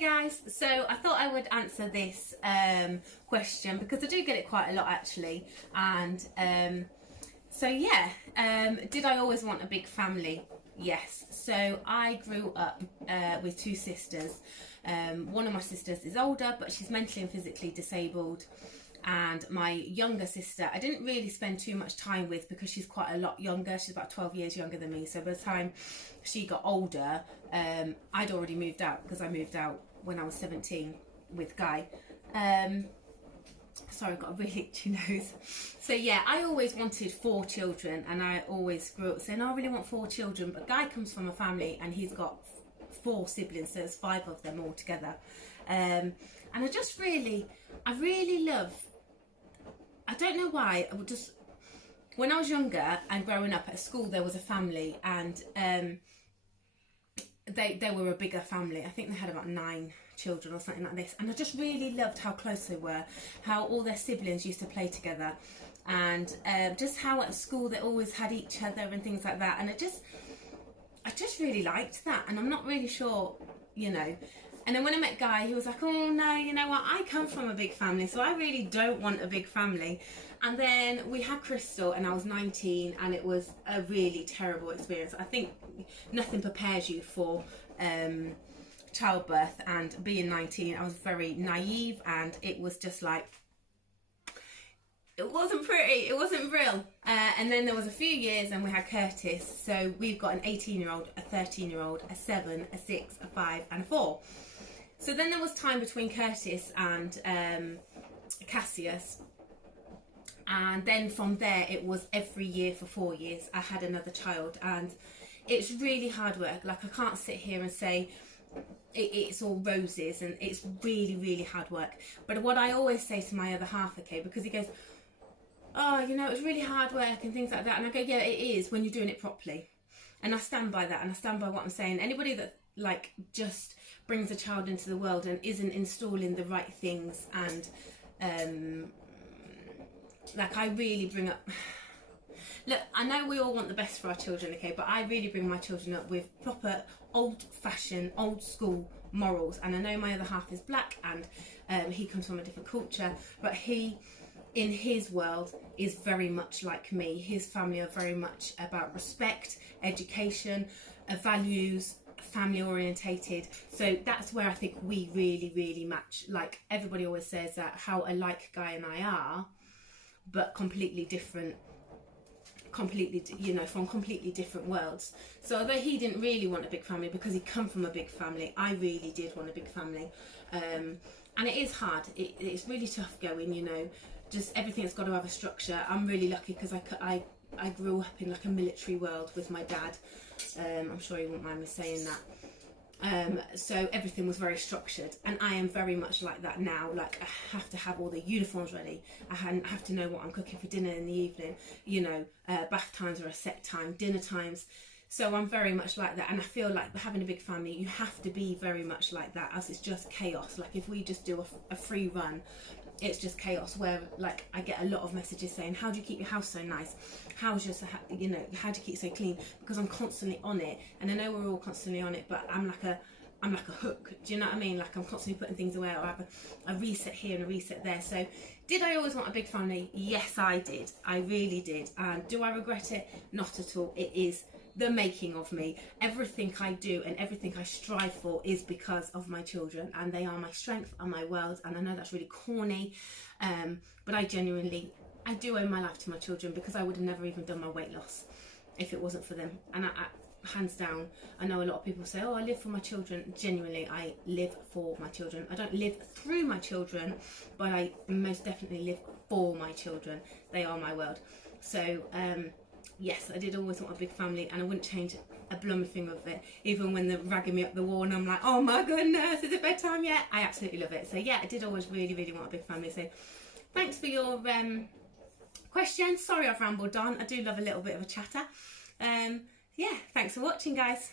guys, so I thought I would answer this question because I do get it quite a lot actually, and did I always want a big family? Yes. So I grew up with two sisters. One of my sisters is older, but she's mentally and physically disabled, and my younger sister I didn't really spend too much time with because she's quite a lot younger. She's about 12 years younger than me, so by the time she got older, I'd already moved out because I moved out when I was 17 with Guy. Sorry, I've got a really itchy nose. So yeah, I always wanted 4 children, and I always grew up saying, oh, I really want 4 children, but Guy comes from a family and he's got 4 siblings, so there's 5 of them all together. And I really love, I don't know why, when I was younger and growing up at school, there was a family, and they were a bigger family. I think they had about 9 children or something like this, and I just really loved how close they were, how all their siblings used to play together, and just how at school they always had each other and things like that. And I just really liked that, and I'm not really sure, you know. And then when I met Guy, he was like, oh no, you know what, I come from a big family, so I really don't want a big family. And then we had Crystal, and I was 19, and it was a really terrible experience. I think nothing prepares you for childbirth, and being 19, I was very naive, and it was just like, it wasn't pretty, it wasn't real. And then there was a few years and we had Curtis, so we've got an 18-year-old, a 13-year-old, a 7, a 6, a 5 and a 4. So then there was time between Curtis and Cassius, and then from there it was every year for 4 years I had another child, and it's really hard work. Like, I can't sit here and say it's all roses, and it's really, really hard work. But what I always say to my other half, okay, because he goes, oh, you know, it was really hard work and things like that, and I go, yeah, it is when you're doing it properly. And I stand by that, and I stand by what I'm saying. Anybody that like just brings a child into the world and isn't installing the right things, and like, I really bring up, look, I know we all want the best for our children, okay, but I really bring my children up with proper old-fashioned, old-school morals. And I know my other half is black, and he comes from a different culture, but he, in his world, is very much like me. His family are very much about respect, education, values, family orientated. So that's where I think we really, really match. Like, everybody always says that how alike Guy and I are, but completely different, you know, from completely different worlds. So although he didn't really want a big family because he come from a big family, I really did want a big family. And it is hard, it's really tough going, you know, just everything's got to have a structure. I'm really lucky because I grew up in like a military world with my dad. I'm sure he won't mind me saying that. So everything was very structured, and I am very much like that now. Like, I have to have all the uniforms ready. I have to know what I'm cooking for dinner in the evening. You know, bath times are a set time, dinner times. So I'm very much like that, and I feel like having a big family, you have to be very much like that, as it's just chaos. Like, if we just do a free run, it's just chaos. Where, like, I get a lot of messages saying, how do you keep your house so nice? How's your, you know, how do you keep it so clean? Because I'm constantly on it, and I know we're all constantly on it, but I'm like a hook. Do you know what I mean? Like, I'm constantly putting things away, or I have a reset here and a reset there. So did I always want a big family? Yes, I did. I really did. And do I regret it? Not at all. It is the making of me. Everything I do and everything I strive for is because of my children, and they are my strength and my world. And I know that's really corny, but I do owe my life to my children, because I would have never even done my weight loss if it wasn't for them. And I hands down, I know a lot of people say, oh, I live for my children. Genuinely, I live for my children. I don't live through my children, but I most definitely live for my children. They are my world. So yes, I did always want a big family, and I wouldn't change a blooming thing of it. Even when they're ragging me up the wall and I'm like, oh my goodness, is it bedtime yet? I absolutely love it. So yeah, I did always really, really want a big family. So thanks for your question. Sorry I've rambled on. I do love a little bit of a chatter. Yeah, thanks for watching, guys.